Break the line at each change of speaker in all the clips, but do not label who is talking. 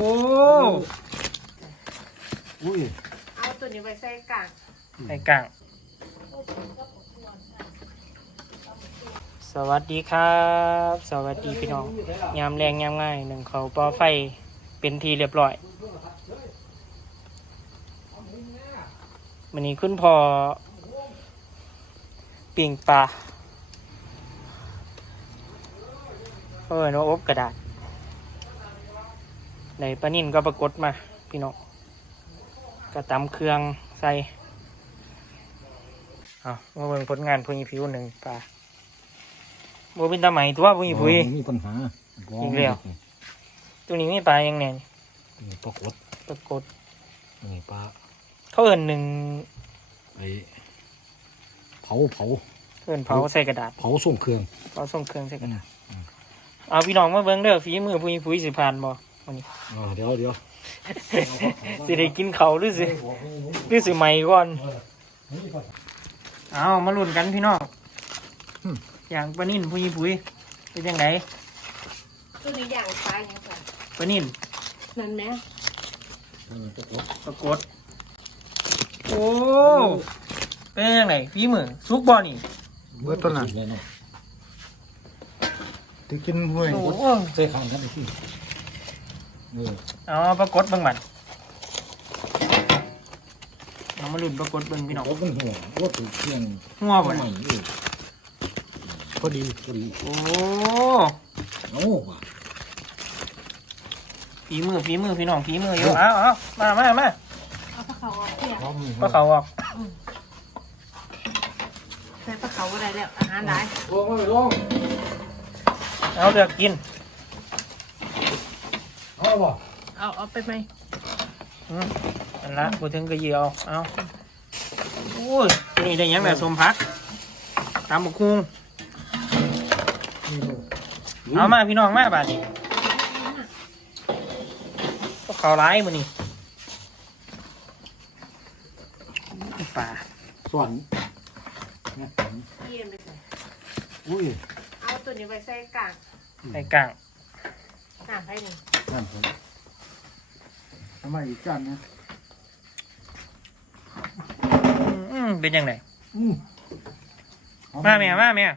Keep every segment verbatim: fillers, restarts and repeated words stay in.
อุ้ย
เอาตัวนี้ไปใส่กาง
ใส่กลางสวัสดีครับสวัสดีพี่น้องยามแรงยามง่ายหนึ่งเขาปอไฟเป็นทีเรียบร้อยวันนี้คุณพอปิ่งปลาเออโนอบกระดาษในปลานิ่นก็ปรากฏมาพี่น้องกระตำเครื่องใส่เอามาเบิ่งผลงานพุยผิวหนึ่งปลาโบเป็นตาไหมตัวพุยพุย
มีปัญหา
อีกแล้วตัวนี้มีปลายังไง
ปรากฏ
ปรากฏ
นี่ปลา
เขาเอินหนึ่ง
ไอเผาเผา
เอินเผาใส่กระดาษ
เผาส่งเครื่อง
เผาส่งเครื่องใส่กระดาษเอาพี่น้องมาเบิ่งเด้อฝีมือพุยพุยสิผ่านบ่วันนี้
เดี๋ยวเดี๋ยว
สิได้กินเขาหรือสิหรือสิใหม่ก่อนเอามาลุ้นกันพี่น้องอย่างปลานิ่นพุยพุยเป็นยังไง
ตัวนี้อย่างปลาอย่างไร
ปลานิ่น
นั่นไหม
ปรากฏโอ้เป็นยังไงฝีมือซุกบอนี่
เบิดต้นน่ะที่กินห้วยใส่ข้างกันได้ที่
เอาปรากฏเบิ่งมันเอามาลุ้นปรากฏเบิ่งพี่น้อง
หัวหัวหัวถูกเที่ยง
หัวบ่
พอดีพอดี
โอ้
โอ้
ฝีมือฝีมือพี่น้องฝีมืออยู่เอาเอามามามา
เอาปลาเขาออกเกี่ยว
ปลาเขาออก
ใส่ปลาเขาอะไรแล้วอาหารได้
ลงเลยลง
เอาเลือกกิน
เอาบ่
เอาเอาไปไหม
อืมอันละกูถึงก็เยี่ยวเอาโอ้ยนี่ได้ยังแบบสมพักตามบุกคุงเอามาพี่น้องมาบาดนี้ก็เขาร้ายมันนี่ป่า
ส่วน
เยี่ยมไปใส่
อุ้ย
เอาตัวนี้ไปใส่กาง
ใส่กลาง
กางให้หนึ่ง
นั่นผมทำไมอีกจานนะ
อืมเป็นยังไง
อืม
มาเมียมาเมีย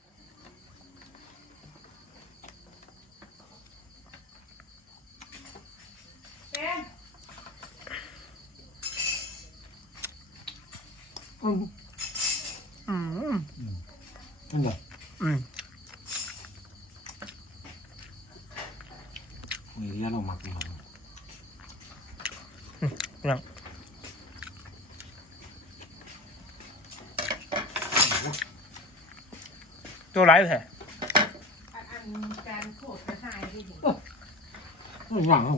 อืม
อืม
นั่นเหรอ
อืม
มีเรียนออกมากี่คน
ยังตัวไรแท้
อันการโขดกระชายที่ถูก
ไม่ย่างเหรอ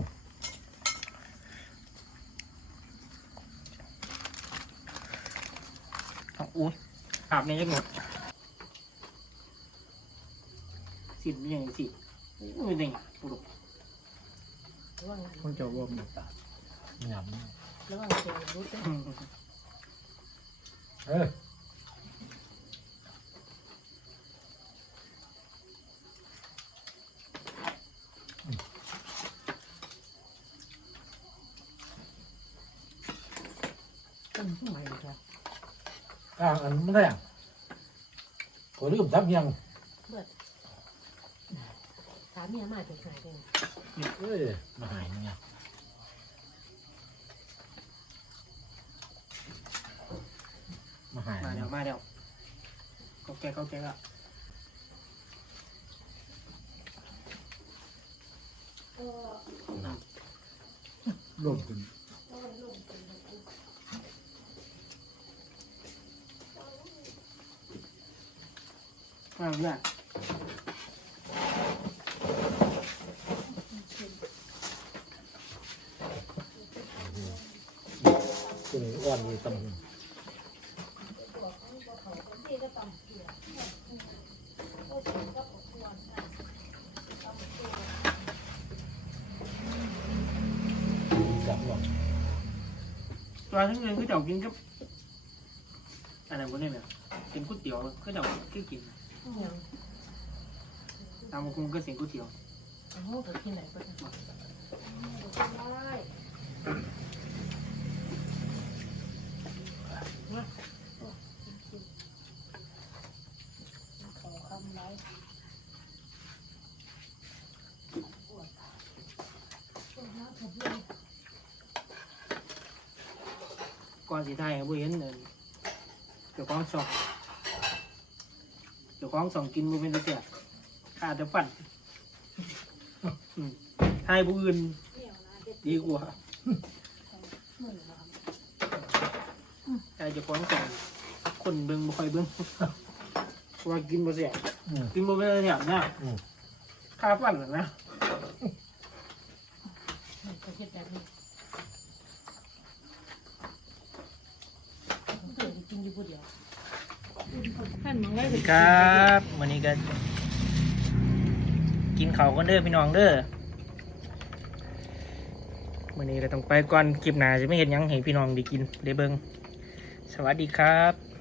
อุ้ยอาบในยังหมดสิบยังสิบอุ้ยเด้งปุ๊บ
คนจะว่ามันตาหยาบ
แล้วก็เจอรู้จัก
เออ
ต้นผู้ใหม่ครับ
อ่าอันไม่ได้อ่ะขอลืมทับยัง
เบิดถามเมียมาจากไหนเอง
เอ้ยมาหายเนี่ยมาหาย
มาเดี๋ยวมาเดี๋ยวเขาแก่เขาแก่ละ
ลมขึ้น
มาเพื่อน
ตัวนี้อ่อนมีตำหูจับหน่อย
ตัวทั้งเงินก็จะกินกับอะไรพวกนี้เนี่ยกินก๋วยเตี๋ยวก็จะกินกินตามคงก็เสียงก๋วยเตี๋ยว
โอ้โหกินไหนก็ได้
ก่อนสีไทยบุเห็นเลยเจ้าของสองเจ้าของสองกินบุเป็นเสียขาดจะปั่นอืมไทยบุอื่นดีกว่าไทยเจ้าของสองคนเบิ้งบ่ค่อยเบิ้งว่ากินบุเสีย
อืม
กินบุเป็นเสียนะ
อืม
ข้าปั่นนะ
จะเฮ็ดแบบนี้เดี๋ยวกินอยู่ผู้เดียวท่านมองได้ถึง
ครับวันนี้ก็กินข้าวกันเด้อพี่น้องเด้อวันนี้ก็ต้องไปก่อนคลิปหน้าจะไม่เห็นยังให้พี่น้องได้กินได้เบิ่งสวัสดีครับ